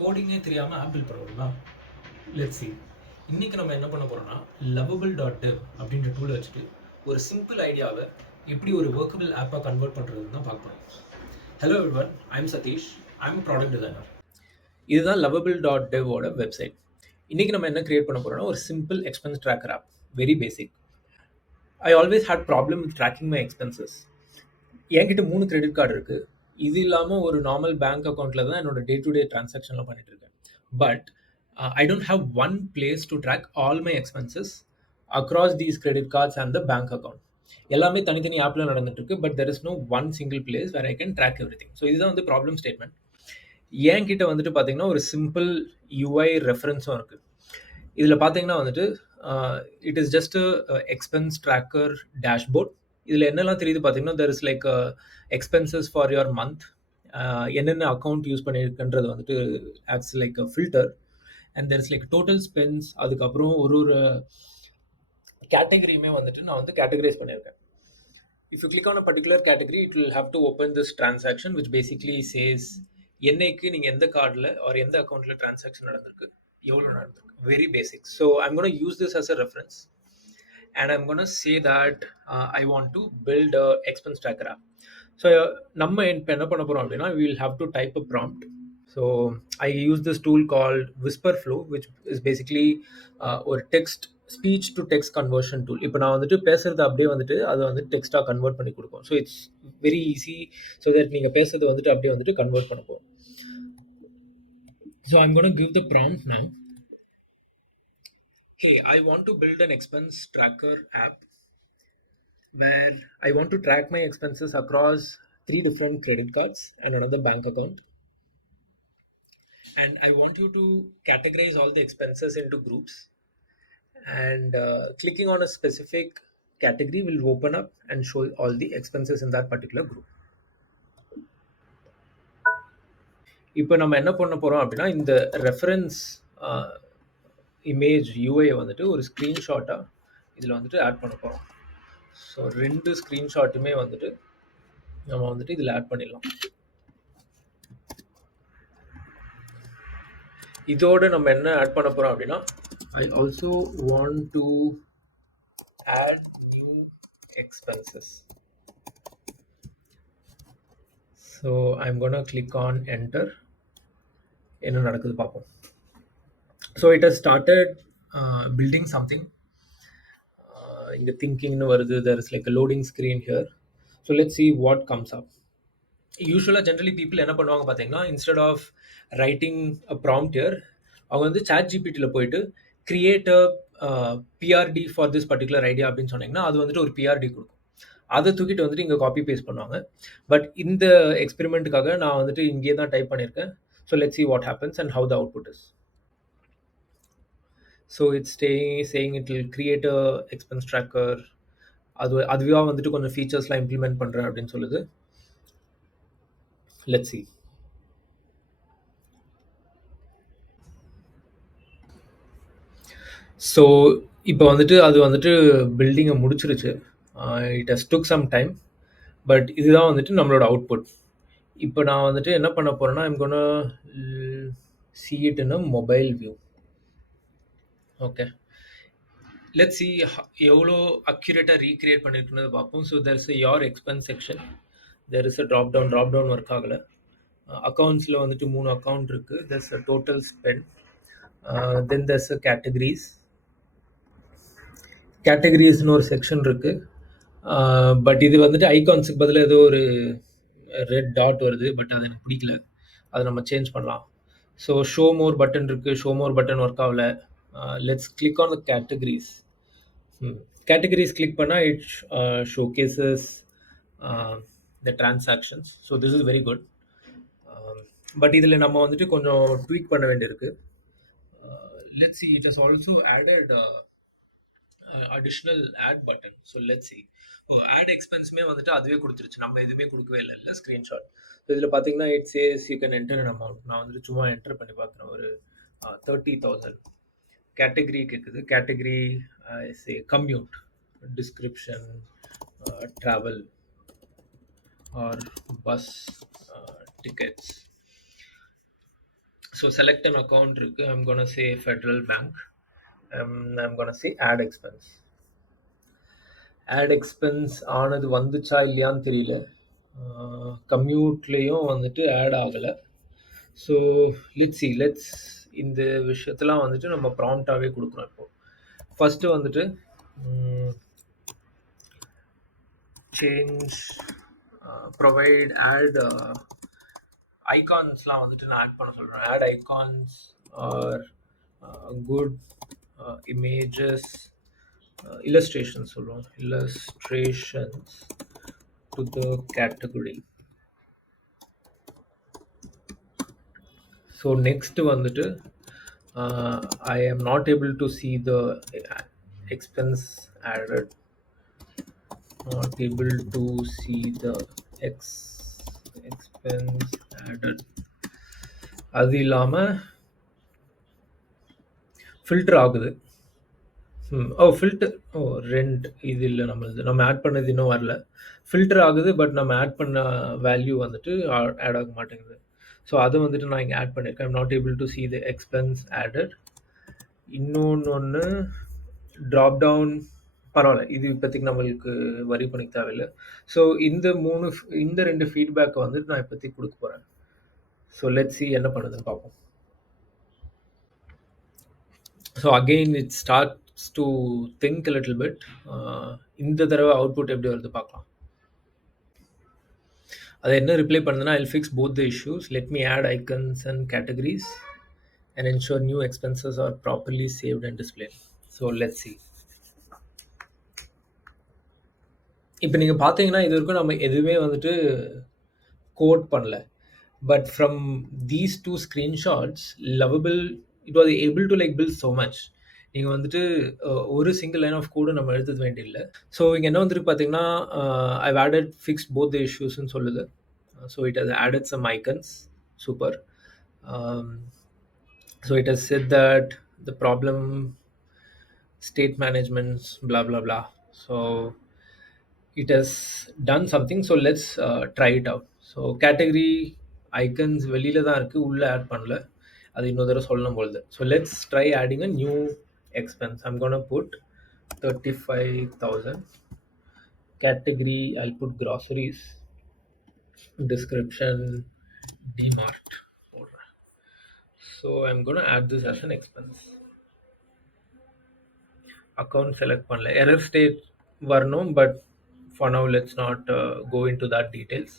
கோடிங்கே தெரியாமல் ஆப்பிள் பரவாயில்ல. Let's see. இன்றைக்கி நம்ம என்ன பண்ண போகிறோம்னா lovable.dev அப்படின்ற டூலை வச்சுட்டு ஒரு சிம்பிள் ஐடியாவை எப்படி ஒரு ஒர்க்கபிள் ஆப்பாக கன்வெர்ட் பண்ணுறதுன்னு தான் பார்க்க போகிறோம். Hello everyone, I'm Sathish. I'm product designer. இதுதான் lovable.dev-ஓட வெப்சைட். இன்றைக்கி நம்ம என்ன கிரியேட் பண்ண போகிறோம்னா ஒரு simple expense tracker app. Very basic. I always had problem with tracking my expenses. என்கிட்ட 3 கிரெடிட் கார்டு இருக்குது. இது இல்லாமல் ஒரு நார்மல் பேங்க் அக்கௌண்ட்டில் தான் என்னோட டே டு டே ட்ரான்சாக்ஷன்லாம் பண்ணிட்டு இருக்கேன். But I don't have one place to track all my expenses across these credit cards and the bank account. எல்லாமே தனித்தனி ஆப்பில் நடந்துட்டு இருக்கு. But there is no one single place where I can track everything. So இதுதான் வந்து problem statement. என்கிட்ட வந்துட்டு பார்த்தீங்கன்னா ஒரு சிம்பிள் யூஐ ரெஃபரன்ஸும் இருக்குது. இதில் பார்த்தீங்கன்னா வந்துட்டு it is just expense tracker dashboard. இதில் என்னெல்லாம் தெரியுது பார்த்தீங்கன்னா there is like expenses for your month, என்னென்ன அக்கௌண்ட் யூஸ் பண்ணியிருக்குன்றது வந்துட்டு acts like a filter. And there is like total spends. அதுக்கப்புறம் ஒரு கேட்டகரியுமே வந்துட்டு நான் வந்து கேட்டகரைஸ் பண்ணியிருக்கேன். If you click on a particular category it will have to open this transaction which basically says என்னைக்கு நீங்கள் எந்த கார்டில் ஆர் எந்த அக்கௌண்ட்டில் டிரான்சாக்ஷன் நடந்திருக்கு, எவ்வளோ நடந்திருக்கு. Very basic. So I'm gonna use this as a reference and I'm going to say that I want to build a expense tracker app. So நம்ம இப்போ என்ன பண்ண போகிறோம் அப்படின்னா we will have to type a prompt. So I use this tool called Whisperflow which is basically ஒரு text speech to text conversion tool. இப்போ நான் வந்துட்டு பேசுறது அப்படியே வந்துட்டு அதை வந்து டெக்ஸ்ட்டாக கன்வெர்ட் பண்ணி கொடுக்கும். So it's very easy. So that நீங்கள் பேசுறது வந்துட்டு அப்படியே வந்துட்டு கன்வெர்ட் பண்ண போகும். So I'm going to give the prompt now. Hey, I want to build an expense tracker app where I want to track my expenses across 3 different credit cards and another bank account. And I want you to categorize all the expenses into groups. And clicking on a specific category will open up and show all the expenses in that particular group. இப்போ நம்ம என்ன பண்ண போகிறோம் அப்படின்னா இந்த reference image யூஐயை வந்துட்டு ஒரு ஸ்க்ரீன்ஷாட்டாக இதில் வந்துட்டு ஆட் பண்ண போகிறோம். ஸோ 2 ஸ்க்ரீன்ஷாட்டுமே வந்துட்டு நம்ம வந்துட்டு இதில் ஆட் பண்ணிடலாம். இதோட நம்ம என்ன ஆட் பண்ண போகிறோம் அப்படின்னா I also want to add new expenses. So I'm going to click on enter. என்ன நடக்குது பார்ப்போம். So it has started building something. இங்கே திங்கிங்னு வருது. there is like a loading screen here. So let's see what comes up. யூஸ்வலாக generally people என்ன பண்ணுவாங்க பார்த்தீங்கன்னா instead of writing a prompt here அவங்க வந்து சாட் ஜிபிடியில் போயிட்டு create a PRD for this particular idea அப்படின்னு சொன்னீங்கன்னா அது வந்துட்டு ஒரு பிஆர்டி கொடுக்கும். அதை தூக்கிட்டு வந்துட்டு இங்கே காப்பி பேஸ்ட் பண்ணுவாங்க. பட் இந்த எக்ஸ்பெரிமெண்ட்டுக்காக நான் வந்துட்டு இங்கே தான் டைப் பண்ணியிருக்கேன். So let's see what happens and how the output is. So it's saying it will create a expense tracker. அதுவாக வந்துட்டு கொஞ்சம் ஃபீச்சர்ஸ்லாம் இம்ப்ளிமெண்ட் பண்ணுறேன் அப்படின்னு சொல்லுது. Let's see. ஸோ இப்போ வந்துட்டு அது வந்துட்டு பில்டிங்கை முடிச்சிருச்சு. It has took some time. But இதுதான் வந்துட்டு நம்மளோட அவுட்புட். இப்போ நான் வந்துட்டு என்ன பண்ண போகிறேன்னா I'm gonna see it in a mobile view. Okay, let's see எவ்வளோ அக்யூரேட்டாக ரீக்ரியேட் பண்ணியிருக்குன்னு பார்ப்போம். So there is a your expense section. there is a drop down work ஆகலை. அக்கௌண்ட்ஸில் வந்துட்டு 3 அக்கௌண்ட் இருக்குது. there is a total spend. then there is a கேட்டகரிஸ்னு ஒரு செக்ஷன் இருக்குது. பட் இது வந்துட்டு ஐகான்ஸுக்கு பதில் ஏதோ ஒரு ரெட் டாட் வருது. பட் அது எனக்கு பிடிக்கல. அதை நம்ம சேஞ்ச் பண்ணலாம். ஸோ ஷோ மோர் பட்டன் இருக்குது. ஷோ மோர் பட்டன் ஒர்க் ஆகல. Let's click on the categories. Categories click பண்ணால் it showcases the transactions. So this is very good. But இதில் நம்ம வந்துட்டு கொஞ்சம் ட்வீக் பண்ண வேண்டியிருக்கு. Let's see, it has also added additional add button. So let's see. add expense-மே வந்துட்டு அதுவே கொடுத்துருச்சு. நம்ம எதுவுமே கொடுக்கவே இல்லை ஸ்க்ரீன்ஷாட். ஸோ இதில் பார்த்தீங்கன்னா it says you can enter an amount. நான் வந்துட்டு சும்மா என்டர் பண்ணி பார்க்குறேன். ஒரு 30,000. கேட்டகரி கேட்குது. Category say commute, description, travel or bus tickets. So select an account இருக்கு. I'm gonna say Federal Bank. I'm gonna say add expense. Add expense ஆனது வந்துச்சா இல்லையான்னு தெரியல. கம்யூட்லேயும் வந்துட்டு ஆட் ஆகலை. ஸோ லெட்ஸ் இந்த விஷயத்தெல்லாம் வந்துட்டு நம்ம ப்ராம்ப்டாகவே கொடுக்குறோம். இப்போது ஃபஸ்ட்டு வந்துட்டு சேஞ்ச் ப்ரொவைட் ஆட் ஐகான்ஸ்லாம் வந்துட்டு நான் ஆட் பண்ண சொல்கிறேன். Add icons or good images illustrations சொல்லுவோம். illustrations to the category. So next வந்துட்டு I am not able to see the expense added. Not able to see the expense added. அது இல்லாமல் ஃபில்டர் ஆகுது. ஃபில்டர் ரெண்ட் இது இல்லை, நம்ம ஆட் பண்ணது இன்னும் வரல. ஃபில்டர் ஆகுது, பட் நம்ம ஆட் பண்ண வேல்யூ வந்துட்டு ஆட் ஆக மாட்டேங்குது. ஸோ அதை வந்துட்டு நான் இங்கே ஆட் பண்ணியிருக்கேன். I'm not able to see the expense added. இன்னொன்று ட்ராப் டவுன் பரவாயில்ல, இது இப்போதைக்கு நம்மளுக்கு வரி பண்ணிக்க தேவையில்லை. ஸோ இந்த ரெண்டு ஃபீட்பேக்கை வந்துட்டு நான் இப்போதைக்கு கொடுக்க போகிறேன். ஸோ லெட்ஸ் see என்ன பண்ணுதுன்னு பார்ப்போம். So again it starts to think a little bit. இந்த தடவை அவுட்புட் எப்படி வருது பார்க்கலாம். அது என்ன ரிப்ளை பண்ணுதுன்னா, I'll fix both the issues. Let me add icons and categories and ensure new expenses are properly saved and displayed. So let's see. இப்போ நீங்கள் பார்த்தீங்கன்னா இது வரைக்கும் நம்ம எதுவுமே வந்துட்டு கோட் பண்ணல. But from these two screenshots Lovable it was able to like build so much. நீங்கள் வந்துட்டு ஒரு சிங்கிள் லைன் ஆஃப் கோடு நம்ம எழுத வேண்டியதில்லை. ஸோ இங்கே என்ன வந்துட்டு பார்த்தீங்கன்னா, I've added fixed both the இஷ்யூஸ்ன்னு சொல்லுது. So it has added some icons. Super. So it has said that the problem state managements blah blah blah. So it has done something. So let's try it out. So category icons வெளியில தான் இருக்கு, உள்ள ஆட் பண்ணல. அது இன்னொரு தடவை சொல்லணும் போலுது. So let's try adding a new expense. I'm gonna put 35,000. category I'll put groceries. Description DMart. So I'm gonna add this as an expense. Account select பண்ணல, error state வரணும், but for now let's not go into that details.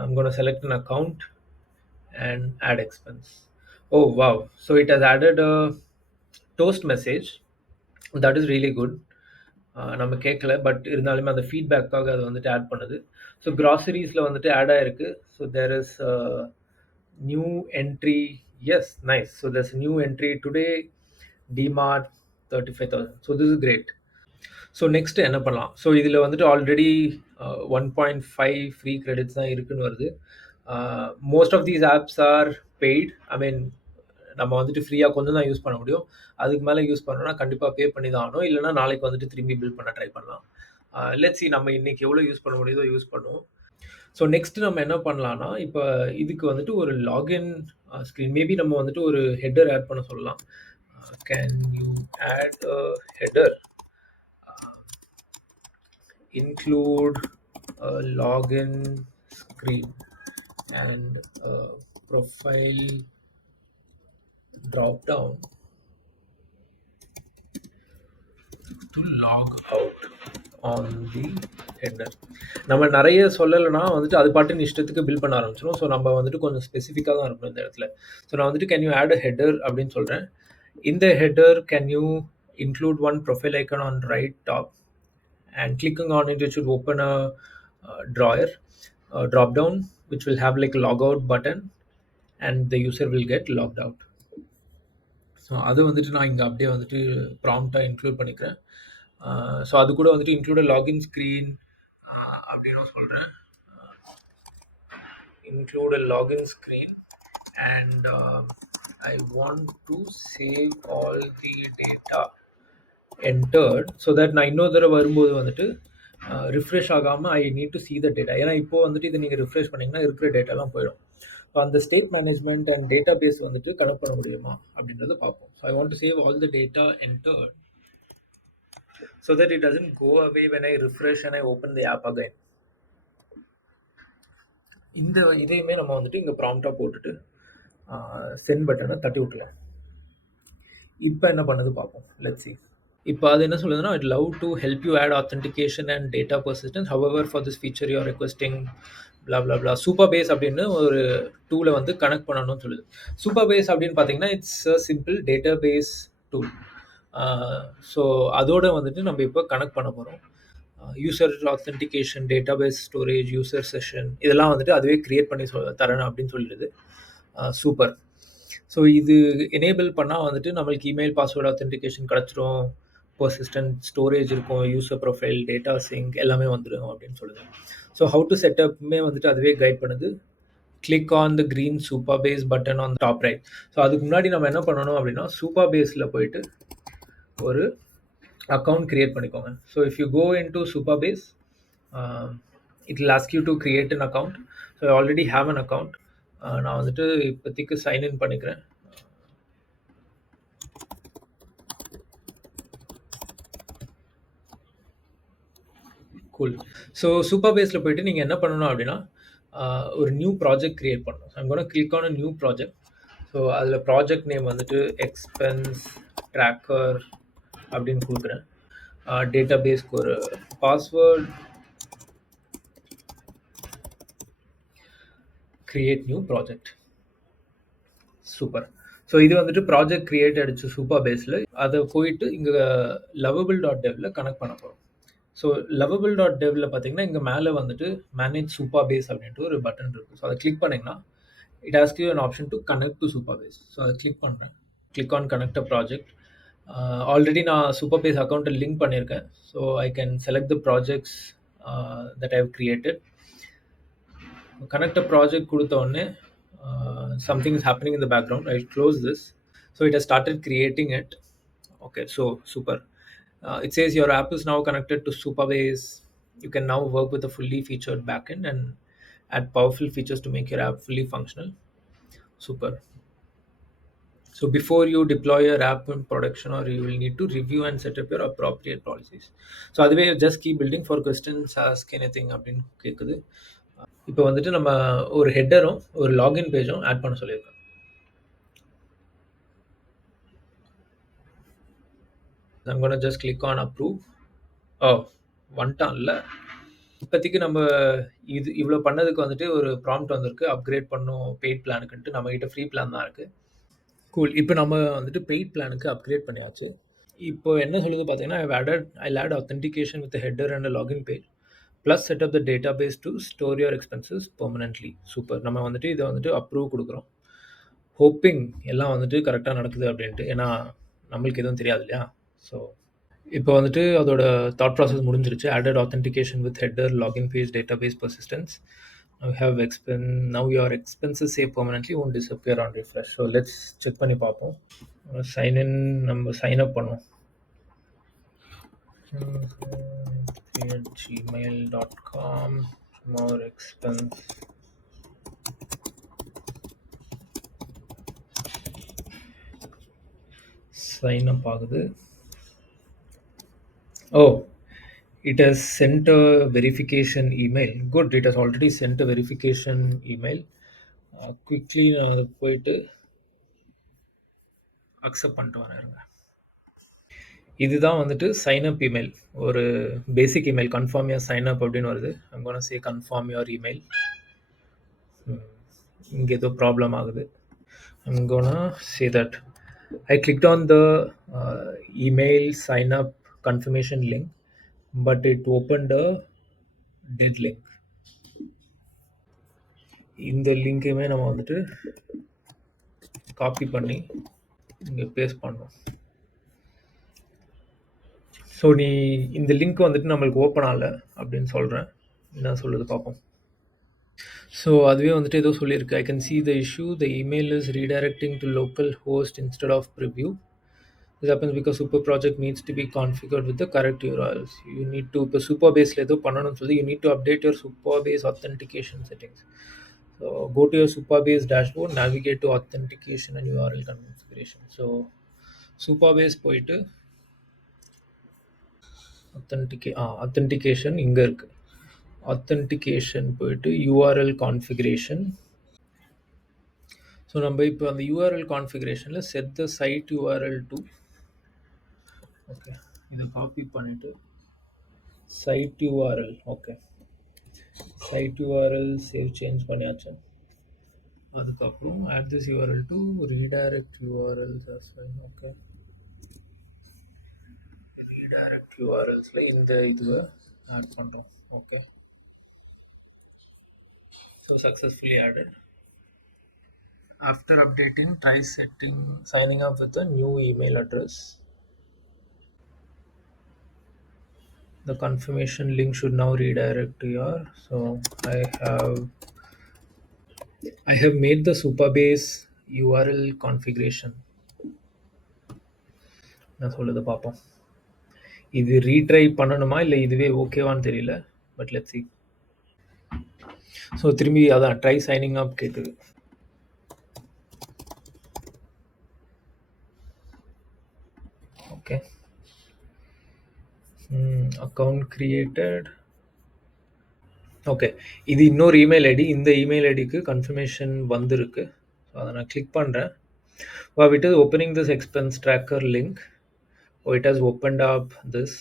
I'm going to select an account and add expense. Oh wow, so it has added a toast message. That is really good. நம்ம கேட்கல, பட் இருந்தாலுமே அந்த ஃபீட்பேக்காக அது வந்துட்டு ஆட் பண்ணுது. ஸோ க்ராசரிஸில் வந்துட்டு ஆட் ஆகிருக்கு. So there is new entry. Yes, nice. So there's new entry today, DMart 35,000. So this is great. So next என்ன பண்ணலாம்? ஸோ இதில் வந்துட்டு ஆல்ரெடி 1.5 ஃப்ரீ கிரெடிட்ஸ் தான் இருக்குன்னு வருது. Most of these apps are paid. I mean நம்ம வந்துட்டு ஃப்ரீயாக கொஞ்சம் தான் யூஸ் பண்ண முடியும். அதுக்கு மேலே யூஸ் பண்ணோன்னா கண்டிப்பாக பே பண்ணி தான் ஆகணும். இல்லைனா நாளைக்கு வந்துட்டு திரும்பி பில் பண்ண ட்ரை பண்ணலாம். லெட்ஸ் see நம்ம இன்றைக்கி எவ்வளோ யூஸ் பண்ண முடியுதோ யூஸ் பண்ணுவோம். ஸோ நெக்ஸ்ட்டு நம்ம என்ன பண்ணலான்னா, இப்போ இதுக்கு வந்துட்டு ஒரு லாகின் ஸ்க்ரீன், மேபி நம்ம வந்துட்டு ஒரு ஹெட்டர் ஆட் பண்ண சொல்லலாம். Can you add a header, include a login screen and a profile drop down to log out on the header. நம்ம நிறைய சொல்லலைன்னா வந்துட்டு அது பாட்டு இஷ்டத்துக்கு பில் பண்ண ஆரம்பிச்சிடும். ஸோ நம்ம வந்துட்டு கொஞ்சம் ஸ்பெசிஃபிக்காக தான் இருக்கணும் இந்த இடத்துல. ஸோ நான் வந்துட்டு can you add a header அப்படின்னு சொல்கிறேன். இந்த header can you include one profile icon on right top, and clicking on it, it should open a drawer, drop down, which will have like a logout button, and the user will get logged out. So அது வந்துட்டு நான் இங்கே அப்படியே வந்துட்டு ப்ராம்ப்டாக இன்க்ளூட் பண்ணிக்கிறேன். ஸோ அது கூட வந்துட்டு இன்க்ளூட் லாகின் ஸ்க்ரீன் அப்படின்னு சொல்கிறேன். Include a login screen and I want to save all the data entered so that நான் இன்னொரு தடவை வரும்போது வந்துட்டு ரிஃப்ரெஷ் ஆகாமல் I need to see the data. ஏன்னா இப்போ வந்துட்டு இதை நீங்கள் ரிஃப்ரெஷ் பண்ணிங்கன்னா இருக்கிற டேட்டாலாம் போயிடும். அந்த state management and database வந்துட்டு கனெக்ட் பண்ண முடியுமா அப்படின்றத பார்ப்போம். So I want to save all the data entered so that it doesn't go away when I refresh and I open the app again. இந்த இதையுமே நம்ம வந்துட்டு இங்கே ப்ராம்ப்டாக போட்டுட்டு சென்ட் பட்டனை தட்டி விட்டுலாம். இப்போ என்ன பண்ணுது பார்ப்போம். Let's see. இப்போ அது என்ன சொல்லுதுன்னா, it love to help you add authentication and data persistence. However, for this feature you are requesting blah blah blah Supabase அப்படின்னு ஒரு டூலை வந்து கனெக்ட் பண்ணணும்னு சொல்லுது. சூப்பர் பேஸ் அப்படின்னு பார்த்தீங்கன்னா it's a simple database tool. So அதோட வந்துட்டு நம்ம இப்போ கனெக்ட் பண்ண போகிறோம். User authentication, database storage, user session இதெல்லாம் வந்துட்டு அதுவே கிரியேட் பண்ணி தரேன் அப்படின்னு சொல்லிடுது. சூப்பர். ஸோ இது எனேபிள் பண்ணால் வந்துட்டு நம்மளுக்கு இமெயில் பாஸ்வேர்டு authentication கிடச்சிரும், பர்சிஸ்டன்ட் ஸ்டோரேஜ் இருக்கும், யூசர் ப்ரொஃபைல், டேட்டா சிங்க் எல்லாமே வந்துடும் அப்படின்னு சொல்லுது. ஸோ ஹவு டு செட்டப்மே வந்துட்டு அதுவே கைட் பண்ணுது. Click on the green Supabase button on top right. So அதுக்கு முன்னாடி நம்ம என்ன பண்ணணும் அப்படின்னா சூப்பர் பேஸில் போயிட்டு ஒரு அக்கௌண்ட் கிரியேட் பண்ணிக்கோங்க. So if you go in to Supabase it will ask you to create an account. So I already have an account. நான் வந்துட்டு இப்போதைக்கு சைன்இன் பண்ணிக்கிறேன். கூல். ஸோ சூப்பர் பேஸில் போயிட்டு நீங்கள் என்ன பண்ணணும் அப்படின்னா ஒரு நியூ ப்ராஜெக்ட் க்ரியேட் பண்ணணும். I'm gonna click on a new project. So அதில் ப்ராஜெக்ட் நேம் வந்துட்டு எக்ஸ்பென்ஸ் ட்ராக்கர் அப்படின்னு கொடுக்குறேன். டேட்டா பேஸ்க்கு ஒரு password, create new project. Super. So இது வந்துட்டு ப்ராஜெக்ட் கிரியேட் ஆகிடுச்சு சூப்பர் பேஸில். அதை போயிட்டு இங்கே lovable.devல கனெக்ட் பண்ண போகிறோம். ஸோ lovable.devல பார்த்தீங்கன்னா இங்கே மேலே வந்துட்டு மேனேஜ் சூப்பர் பேஸ் அப்படின்ட்டு ஒரு பட்டன் இருக்குது. ஸோ அதை கிளிக் பண்ணிங்கன்னா it ask you an option to connect to Supabase. So அதை கிளிக் பண்ணுறேன். Click on connect a project. Already நான் சூப்பர் பேஸ் அக்கௌண்ட்டை லிங்க் பண்ணியிருக்கேன். So I can select the projects that I have created. Connect a project கொடுத்த உடனே something is happening in the background. I'll close this. So it has started creating it. Okay, so super. It says your app is now connected to Supabase. You can now work with a fully featured backend and add powerful features to make your app fully functional. Super. So before you deploy your app in production, or you will need to review and set up your appropriate policies. So அதுவே just keep building. For questions, ask anything அப்படின்னு கேட்குது. இப்போ வந்துட்டு நம்ம ஒரு ஹெட்டரும் ஒரு லாகின் பேஜும் ஆட் பண்ண சொல்லியிருக்கோம். I'm going to just click on approve. வந்துட்டான்ல. இப்போதைக்கு நம்ம இவ்வளோ பண்ணதுக்கு வந்துட்டு ஒரு ப்ராம்ப்ட் வந்திருக்கு, அப்கிரேட் பண்ணும் பெய்ட் பிளானுக்குன்ட்டு. நம்மகிட்ட ஃப்ரீ பிளான் தான் இருக்குது. கூல். இப்போ நம்ம வந்துட்டு பெய்ட் பிளானுக்கு அப்கிரேட் பண்ணியாச்சு. இப்போ என்ன சொல்லுது பார்த்தீங்கன்னா I'll add authentication with the header and a login page plus set up the database to store your expenses permanently. Super. நம்ம வந்துட்டு இதை வந்துட்டு அப்ரூவ் கொடுக்குறோம். ஹோப்பிங் எல்லாம் வந்துட்டு கரெக்டாக நடக்குது அப்படின்ட்டு. ஏன்னா நம்மளுக்கு எதுவும் தெரியாது இல்லையா. ஸோ இப்போ வந்துட்டு அதோட தாட் ப்ராசஸ் முடிஞ்சிருச்சு. added authentication with header, login page, database persistence. Now your expenses save permanently, won't disappear on refresh. So let's check பண்ணி பார்ப்போம். சைன் இன் நம்ம சைன் அப் பண்ணோம். gmail.com more expense. Sign up ஆகுது. It has sent a verification email. Good, it has already sent a verification email. Quickly போயிட்டு accept பண்ணிட்டு வரேன். இதுதான் வந்துட்டு சைன் அப் இமெயில். ஒரு basic email, confirm your sign up அப்படின்னு வருது. I'm gonna say confirm your email. இங்கே ஏதோ ப்ராப்ளம் ஆகுது. I'm gonna say that I clicked on the email sign up confirmation link, but it opened a dead link. இந்த லிங்கையுமே நம்ம வந்துட்டு காப்பி பண்ணி இங்கே பேஸ்ட் பண்ணோம். ஸோ நீ இந்த லிங்க் வந்துட்டு நம்மளுக்கு ஓப்பன் ஆகலை அப்படின்னு சொல்கிறேன். என்ன சொல்லுது பார்ப்போம். ஸோ அதுவே வந்துட்டு ஏதோ சொல்லியிருக்கு. I can see the issue. The email is redirecting to local host instead of preview. This happens because super project needs to be configured with the correct URLs. You need to இப்போ சூப்பர் பேஸில் ஏதோ பண்ணணும்னு சொல்லி you need to update your super base authentication settings. So go to your Supabase dashboard, navigate to authentication and URL configuration. So Supabase போயிட்டு authentication இங்க இருக்கு. authentication போயிட்டு URL configuration. So நம்ம இப்போ அந்த URL configurationல set the site URL to, okay, இதை காப்பி பண்ணிட்டு site URL, okay, site URL save change பண்ணியாச்சு. அதுக்கப்புறம் add this URL to redirect URLs as well. Okay, redirect URLஸ்ல இந்த இதுவை ஆட் பண்ணுறோம். Okay, so successfully added. After updating, try signing up with a new email address. The confirmation link should now redirect to your. So I have made the Supabase URL configuration. நான் சொல்லுது பார்ப்போம். இது ரீட்ரை பண்ணணுமா இல்லை இதுவே ஓகேவான்னு தெரியல, பட் லெட்ஸ் see. ஸோ திரும்பி அதான் ட்ரை சைனிங் அப் கேட்குது. Okay, account created. ஓகே, இது இன்னொரு இமெயில் ஐடி. இந்த இமெயில் ஐடிக்கு கன்ஃபர்மேஷன் வந்திருக்கு. ஸோ அதை நான் கிளிக் பண்ணுறேன். it is opening this expense tracker link. It has opened up this.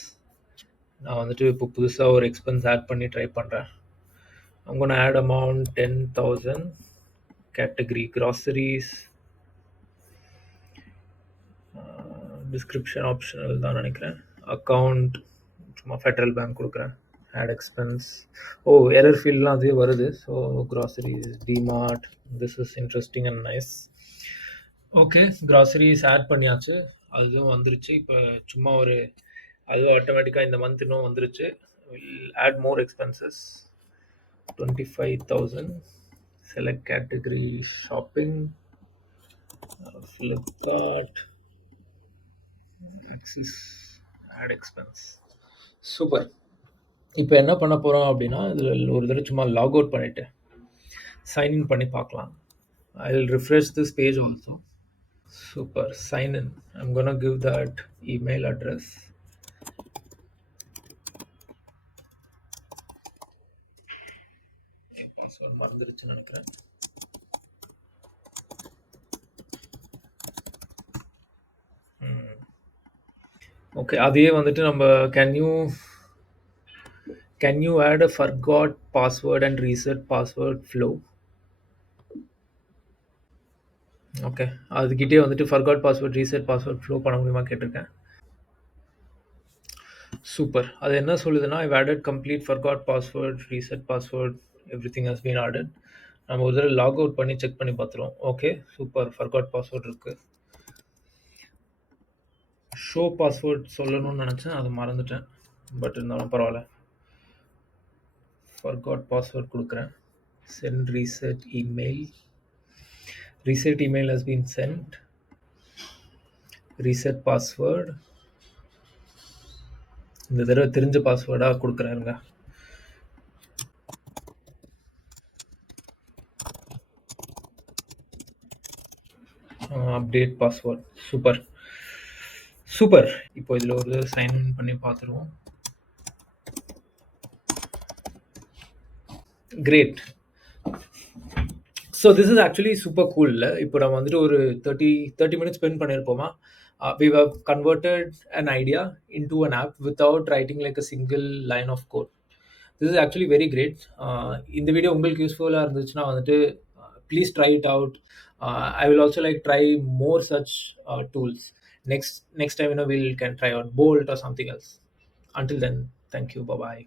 நான் வந்துட்டு இப்போ புதுசாக ஒரு எக்ஸ்பென்ஸ் ஆட் பண்ணி ட்ரை பண்ணுறேன். I'm going to add amount 10,000, category groceries, description optional தான் நினைக்கிறேன். அக்கௌண்ட் சும்மா ஃபெட்ரல் பேங்க் கொடுக்குறேன். Add expense. எரர் ஃபீல்ட்லாம் அதே வருது. So groceries DMart, this is interesting and nice. Okay, groceries add பண்ணியாச்சு, அதுவும் வந்துருச்சு. இப்போ சும்மா ஒரு அதுவும் ஆட்டோமேட்டிக்காக இந்த மந்த் இன்னும் வந்துருச்சு. Will add more expenses. 25,000. select category shopping, Flipkart, Axis, add expense. Super. இப்போ என்ன பண்ண போகிறோம் அப்படின்னா, இதில் ஒரு தடவை சும்மா லாக் அவுட் பண்ணிவிட்டு சைன்இன் பண்ணி பார்க்கலாம். I will refresh this page also. Super, sign in. I'm gonna give that email address. Password மறந்துருச்சுன்னு நினைக்கிறேன். ஓகே, அதையே வந்துட்டு நம்ம can you add a forgot password and reset password flow? Okay, அதுக்கிட்டே வந்துட்டு forgot password reset password flow பண்ண முடியுமா கேட்டிருக்கேன். சூப்பர். அது என்ன சொல்லுதுன்னா, I've added complete forgot password, reset password, everything has been added. நம்ம ஒரு தடவை லாக் அவுட் பண்ணி செக் பண்ணி பார்த்துருவோம். ஓகே, சூப்பர், forgot password இருக்கு. ஷோ பாஸ்வேர்ட் சொல்லணும்னு நினச்சேன், அது மறந்துட்டேன். பட் இருந்தாலும் பரவாயில்ல. forgot password கொடுக்குறேன். send reset email. reset email has been sent. reset password. இந்த தடவை தெரிஞ்ச பாஸ்வேர்டாக கொடுக்குறேங்க. Update password. Super super. இப்போ இதில் ஒரு சைன் இன் பண்ணி பார்த்துருவோம். Great. So this is actually super cool. இப்போ நம்ம வந்துட்டு ஒரு 30 மினிட்ஸ் ஸ்பெண்ட் பண்ணியிருப்போமா. We have converted an idea into an app without writing like a single line of code. This is actually very great. இந்த வீடியோ உங்களுக்கு யூஸ்ஃபுல்லாக இருந்துச்சுன்னா வந்துட்டு please try it out. I will also like try more such tools. Next time, we'll can try out Bolt or something else. Until then, thank you. Bye bye.